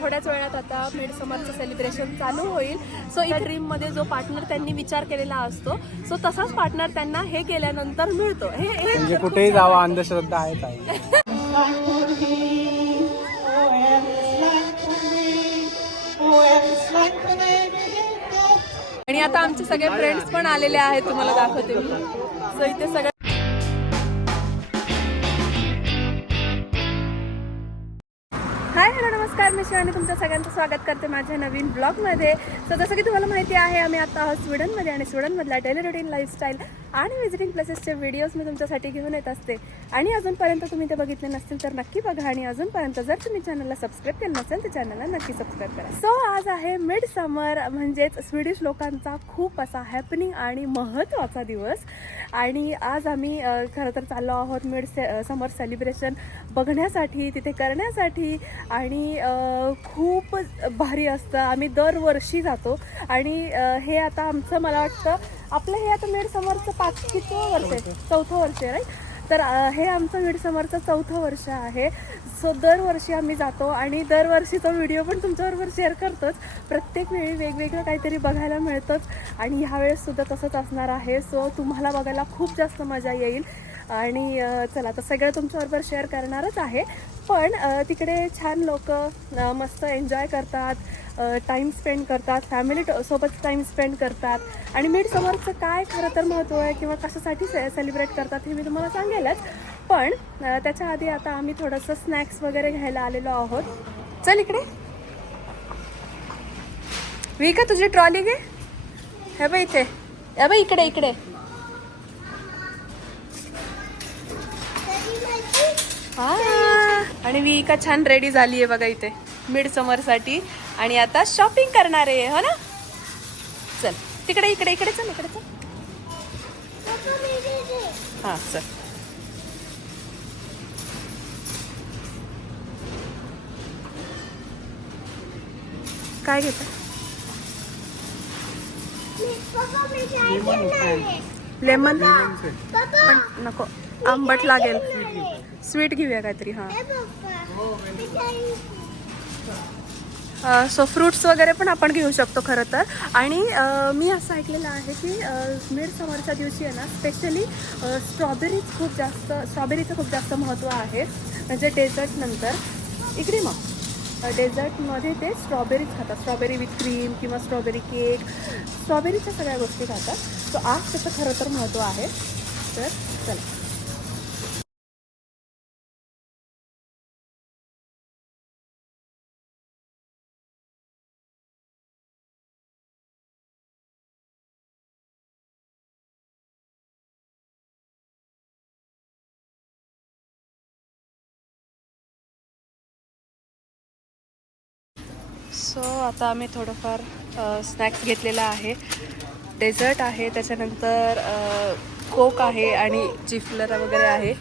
थोड्याच वेळात आता मिड समरचं सेलिब्रेशन चालू होईल. सो या ड्रीममध्ये जो पार्टनर त्यांनी विचार केलेला असतो सो तसाच पार्टनर त्यांना हे केल्यानंतर मिळतो. हे म्हणजे कुठेही जावा अंधश्रद्धा आहे आणि आता आमचे सगळे फ्रेंड्स पण आलेले आहेत तुम्हाला दाखवते मी. सो इथे सगळे नमस्कार मी शिवानी तुमच्या सगळ्यांचं स्वागत करते माझ्या नवीन ब्लॉगमध्ये. सो जसं की तुम्हाला माहिती आहे आम्ही आता आहोत स्वीडनमध्ये आणि स्वीडनमधल्या डेली रुटीन लाईफस्टाईल आणि व्हिजिटिंग प्लेसेसचे व्हिडिओज मी तुमच्यासाठी घेऊन येत असते. आणि अजूनपर्यंत तुम्ही ते बघितले नसतील तर नक्की बघा आणि अजूनपर्यंत जर तुम्ही चॅनलला सबस्क्राईब केलं नसेल तर चॅनलला नक्की सबस्क्राईब करा. सो आज आहे मिड समर म्हणजेच स्वीडिश लोकांचा खूप असा हॅपनिंग आणि महत्त्वाचा दिवस. आणि आज आम्ही खरं तर चाललो आहोत मिड से समर सेलिब्रेशन बघण्यासाठी तिथे करण्यासाठी. आणि खूप भारी असतं. आम्ही दरवर्षी जातो. आणि हे आता आमचं मला वाटतं आपलं हे आता मिड समरचं पाच किती वर्ष आहे? चौथं. वर्ष आहे राईट? तर हे आमचं मिड समरचं चौथं वर्ष आहे. सो दरवर्षी आम्ही जातो आणि दरवर्षीचा व्हिडिओ पण तुमच्याबरोबर शेअर करतोच. प्रत्येक वेळी वेगवेगळं काहीतरी बघायला मिळतंच. आणि ह्यावेळेस सुद्धा तसंच असणार आहे. सो तुम्हाला बघायला खूप जास्त मजा येईल. आणि चला तर सगळं तुमच्याबरोबर शेअर करणारच आहे. पण तिकडे छान लोक मस्त एन्जॉय करतात टाईम स्पेंड करतात फॅमिली सोबत टाईम स्पेंड करतात. आणि मिड समरचं काय खरं तर महत्त्व आहे किंवा कशासाठी से सेलिब्रेट करतात हे मी तुम्हाला सांगेलच. पण त्याच्या आधी आता आम्ही थोडंसं स्नॅक्स वगैरे घ्यायला आलेलो आहोत. चल इकडे. वी का तुझी ट्रॉली घे. हे बघ इथे. हे बघ इकडे इकडे. आणि वी का छान रेडी झाली आहे बघा इथे मिड समरसाठी आणि आता शॉपिंग करणार आहे हो ना? चल तिकडे इकडे इकडे चल इकडे चल. हा चल. काय घेता? लेमन पण नको आंबट लागेल. स्वीट घेऊया काहीतरी हां. सो फ्रुट्स वगैरे पण आपण घेऊ शकतो खरं तर. आणि मी असं ऐकलेलं आहे की मिड समरच्या दिवशी आहे ना स्पेशली स्ट्रॉबेरीज खूप जास्त स्ट्रॉबेरीचं खूप जास्त महत्त्व आहे. म्हणजे डेझर्ट नंतर इकडे मग. डेझर्टमध्ये ते स्ट्रॉबेरीज खातात. स्ट्रॉबेरी विथ क्रीम किंवा स्ट्रॉबेरी केक स्ट्रॉबेरीच्या सगळ्या गोष्टी खातात. सो आज त्याचं खरं तर महत्त्व आहे. तर चला. सो आता आम्ही थोडंफार स्नॅक्स घेतलेला आहे. डेझर्ट आहे त्याच्यानंतर कोक आहे आणि चिफलर वगैरे आहे.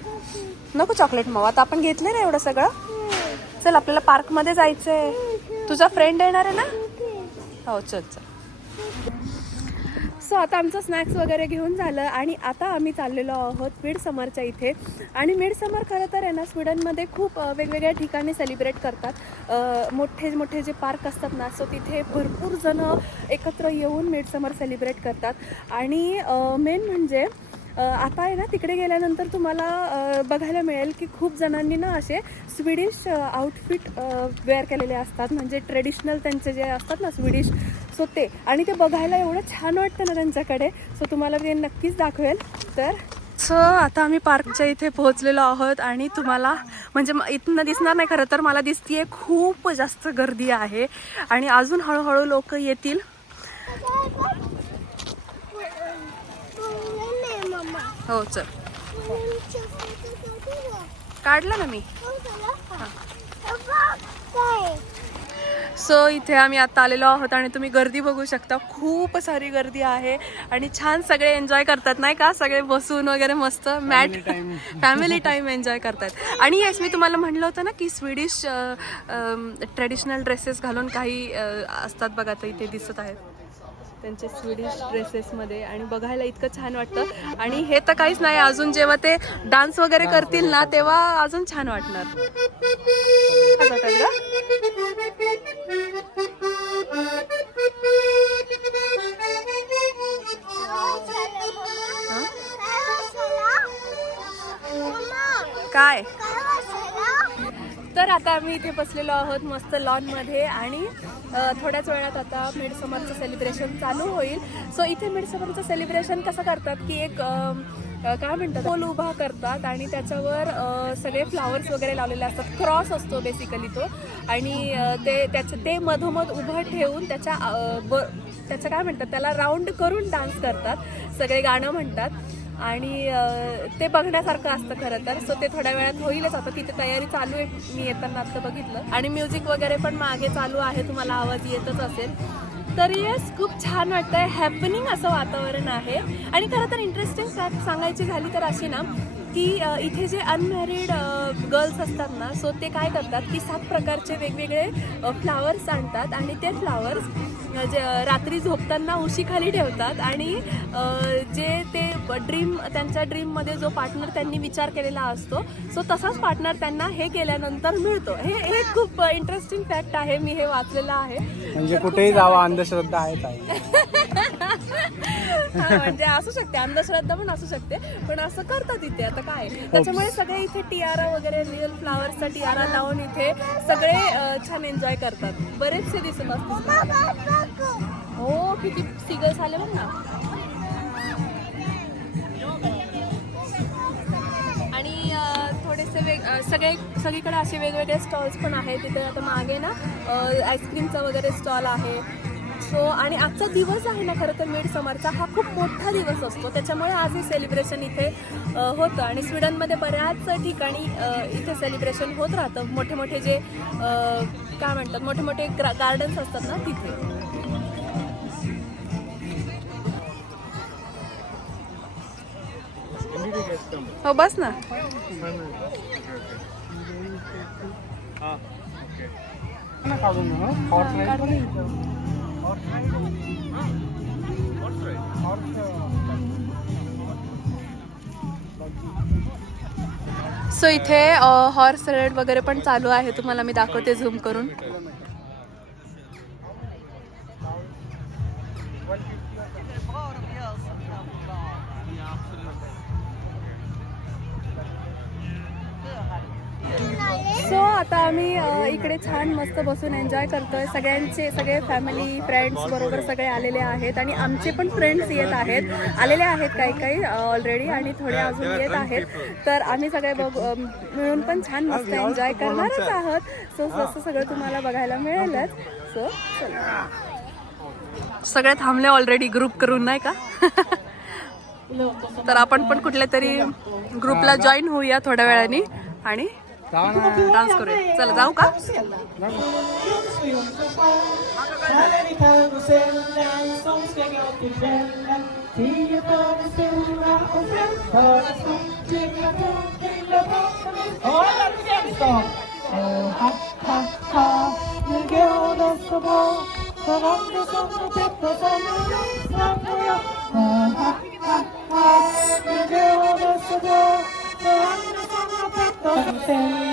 नको चॉकलेट मग आता आपण घेतले ना एवढं सगळं? चल आपल्याला पार्कमध्ये जायचं आहे तुझा फ्रेंड येणार आहे ना? हो चल चल. सो आता आमचं स्नॅक्स वगैरे घेऊन झालं आणि आता आम्ही चाललेलो आहोत मिड समरच्या इथे. आणि मिड समर खरं तर आहे ना स्वीडनमध्ये खूप वेगवेगळ्या ठिकाणी सेलिब्रेट करतात. मोठे मोठे जे पार्क असतात ना सो तिथे भरपूर जणं एकत्र येऊन मिड समर सेलिब्रेट करतात. आणि मेन म्हणजे आता आहे ना तिकडे गेल्यानंतर तुम्हाला बघायला मिळेल की खूप जणांनी ना असे स्वीडिश आउटफिट वेअर केलेले असतात. म्हणजे ट्रेडिशनल त्यांचे जे असतात ना स्वीडिश सो ते. आणि ते बघायला एवढं छान वाटतं ना त्यांच्याकडे. सो तुम्हाला मी नक्कीच दाखवेल. तर सो आता आम्ही पार्कच्या इथे पोहोचलेलो आहोत आणि तुम्हाला म्हणजे इथनं दिसणार नाही खरं तर मला दिसतीये खूप जास्त गर्दी आहे. आणि अजून हळूहळू लोक येतील. हो चल. काढलं ना मी. सो इथे आम्ही आता आलेलो आहोत आणि तुम्ही गर्दी बघू शकता. खूप सारी गर्दी आहे आणि छान सगळे एन्जॉय करतात नाही का? सगळे बसून वगैरे मस्त मॅट. फॅमिली टाईम एन्जॉय करतात. आणि येस मी तुम्हाला म्हणलं होतं ना की स्वीडिश ट्रेडिशनल ड्रेसेस घालून काही असतात बघा तर इथे दिसत आहेत. त्यांच्या स्वीडिश ड्रेसेसमध्ये आणि बघायला इतकं छान वाटतं. आणि हे तर काहीच नाही अजून जेव्हा ते डान्स वगैरे करतील ना तेव्हा अजून छान वाटणार. काय? तर आता आम्ही इथे बसलेलो आहोत मस्त लॉनमध्ये आणि थोड्याच वेळात आता मिडसमरचं सेलिब्रेशन चालू होईल. सो इथे मिडसमरचं सेलिब्रेशन कसं करतात की एक काय म्हणतात पोल उभा करतात आणि त्याच्यावर सगळे फ्लावर्स वगैरे लावलेले असतात. क्रॉस असतो बेसिकली तो. आणि ते त्याचं ते मधोमध उभं ठेवून त्याच्या ब त्याचं काय म्हणतात त्याला राऊंड करून डान्स करतात. सगळे गाणं म्हणतात. आणि ते बघण्यासारखं असतं खरं तर. सो ते थोड्या वेळात होईलच. आता तिथे तयारी चालू आहे. मी येताना आता बघितलं. आणि म्युझिक वगैरे पण मागे चालू आहे. तुम्हाला आवाज येतच असेल. तर येस खूप छान वाटतंय. हॅपनिंग असं वातावरण आहे. आणि खरं तर इंटरेस्टिंग सांगायची झाली तर अशी ना की इथे जे अनमॅरिड गर्ल्स असतात ना सो ते काय करतात की सात प्रकारचे वेगवेगळे फ्लावर्स आणतात. आणि ते फ्लावर्स जे रात्री झोपताना उशीखाली ठेवतात आणि जे ते ड्रीम त्यांच्या ड्रीममध्ये जो पार्टनर त्यांनी विचार केलेला असतो सो तसाच पार्टनर त्यांना हे केल्यानंतर मिळतो. हे हे खूप इंटरेस्टिंग फॅक्ट आहे मी हे वाचलेलं आहे. म्हणजे कुठेही जावा अंधश्रद्धा आहे हा, म्हणजे असू शकते अंधश्रद्धा पण असू शकते पण असं करतात इथे आता काय? त्याच्यामुळे सगळे इथे टियारा वगैरे रिअल फ्लावर्सचा टियारा लावून इथे सगळे छान एन्जॉय करतात. बरेचसे दिसत असतात हो किती सिगल्स आले बघ ना. आणि थोडेसे वेग सगळे सगळीकडे असे वेगवेगळे स्टॉल्स पण आहेत. तिथे आता मागे ना आईस्क्रीमचा वगैरे स्टॉल आहे. सो आणि आजचा दिवस आहे ना खरं तर मिड समरचा हा खूप मोठा दिवस असतो. त्याच्यामुळे आज हे सेलिब्रेशन इथे होतं. आणि स्वीडनमध्ये बऱ्याच ठिकाणी इथे सेलिब्रेशन होत राहतं. मोठे मोठे जे काय म्हणतात मोठे मोठे गार्डन्स असतात ना तिथे. हो बस ना. सो इथे हॉर्स रेड वगैरे पण चालू आहे. तुम्हाला मी दाखवते झूम करून. आता आम्ही इकडे छान मस्त बसून एन्जॉय करतोय. सगळ्यांचे सगळे फॅमिली फ्रेंड्स बरोबर सगळे आलेले आहेत आणि आमचे पण फ्रेंड्स येत आहेत. आलेले आहेत काही काही ऑलरेडी आणि थोडे अजून येत आहेत. तर आम्ही सगळे बघ मिळून पण छान मस्त एन्जॉय करणारच आहोत. सो जसं सगळं तुम्हाला बघायला मिळेलच. सो सगळे थांबले ऑलरेडी ग्रुप करून नाही का? तर आपण पण कुठल्या तरी ग्रुपला जॉईन होऊया थोड्या वेळाने. आणि डान्स करूया चला जाऊ का Karusellen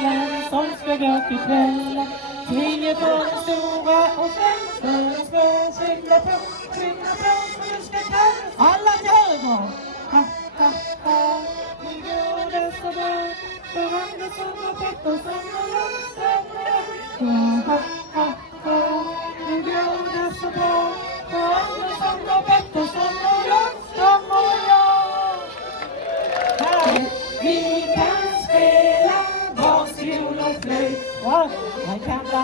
sonst vergelt die Quelle. Viele Toren stora och vänster, små skynda på, skynda på, nu ska jag Alla till höger! Ha, ha, ha, vi går dessa väg. För Andersson och Pettersson och Lundström och Ha, ha, ha, vi går dessa väg. För Andersson och Pettersson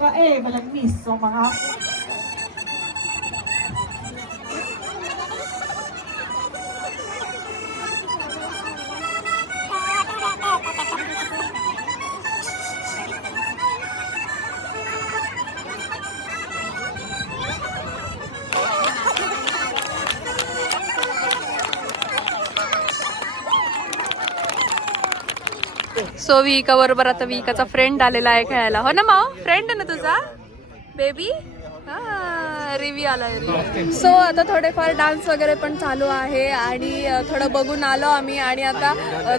ka eh, malagmis. So, mga. So विका बरोबर आता विकाचा friend आलेला आहे खेळायला. हो ना माव? Friend आहे ना तुझा? बेबी हा रिवी आला सो आता थोडेफार डान्स वगैरे पण चालू आहे आणि थोडं बघून आलो आम्ही आणि आता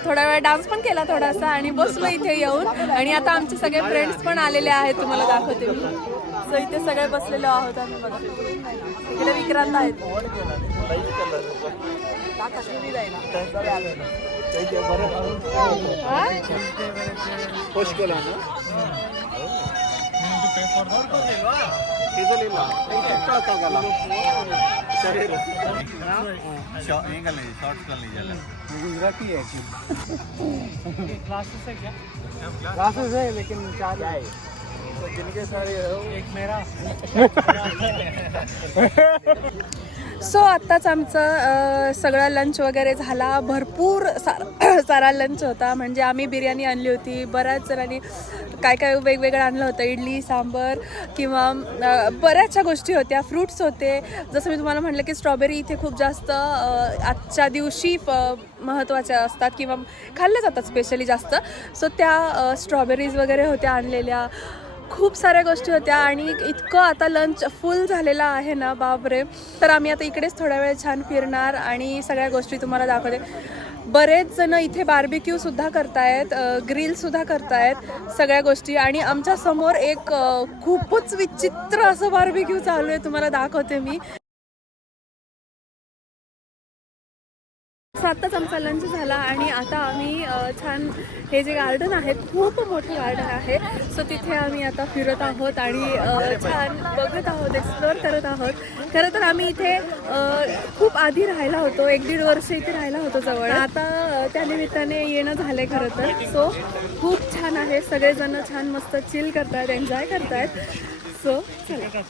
थोडा वेळ डान्स पण केला थोडासा आणि बसलो इथे येऊन. आणि आता आमचे सगळे फ्रेंड्स पण आलेले आहेत तुम्हाला दाखवते मी. सो इथे सगळे बसलेलो आहोत आम्ही बघा. इकडे विक्रांत आहेत. हा? गुजराती है क्लासेस है क्या क्लासेस है लेकिन चार है जिनके सारे एक मेरा सो आत्ताच आमचं सगळा सगळं लंच वगैरे झाला. भरपूर सारा सारा लंच होता. म्हणजे आम्ही बिर्याणी आणली होती. बऱ्याच जणांनी काय काय वेगवेगळं आणलं होतं. इडली सांबर किंवा बऱ्याचशा गोष्टी होत्या. फ्रूट्स होते. जसं मी तुम्हाला म्हटलं की स्ट्रॉबेरी इथे खूप जास्त आजच्या दिवशी महत्त्वाच्या असतात किंवा खाल्ल्या जातात स्पेशली जास्त. सो त्या स्ट्रॉबेरीज वगैरे होत्या आणलेल्या. खूप साऱ्या गोष्टी होत्या आणि इतकं आता लंच फुल झालेला आहे ना बापरे. तर आम्ही आता इकडेच थोड्या वेळ छान फिरणार आणि सगळ्या गोष्टी तुम्हाला दाखवते. बरेच जण इथे बार्बिक्यू सुद्धा करतायत ग्रिल सुद्धा करतायत सगळ्या गोष्टी. आणि आमच्यासमोर एक खूपच विचित्र असं बार्बिक्यू चालू आहे तुम्हाला दाखवते मी. सो आत्ताच आमचा लंच झाला आणि आता आम्ही छान हे जे गार्डन आहे खूप मोठं गार्डन आहे. सो तिथे आम्ही आता फिरत आहोत आणि छान बघत आहोत एक्सप्लोअर करत आहोत. खरं तर आम्ही इथे खूप आधी राहायला होतो एक दीड वर्ष इथे राहायला होतो जवळ. आता त्या निमित्ताने येणं झालंय खरं तर. सो खूप छान आहे. सगळेजण छान मस्त चिल करतायत एन्जॉय करतायत सो चला.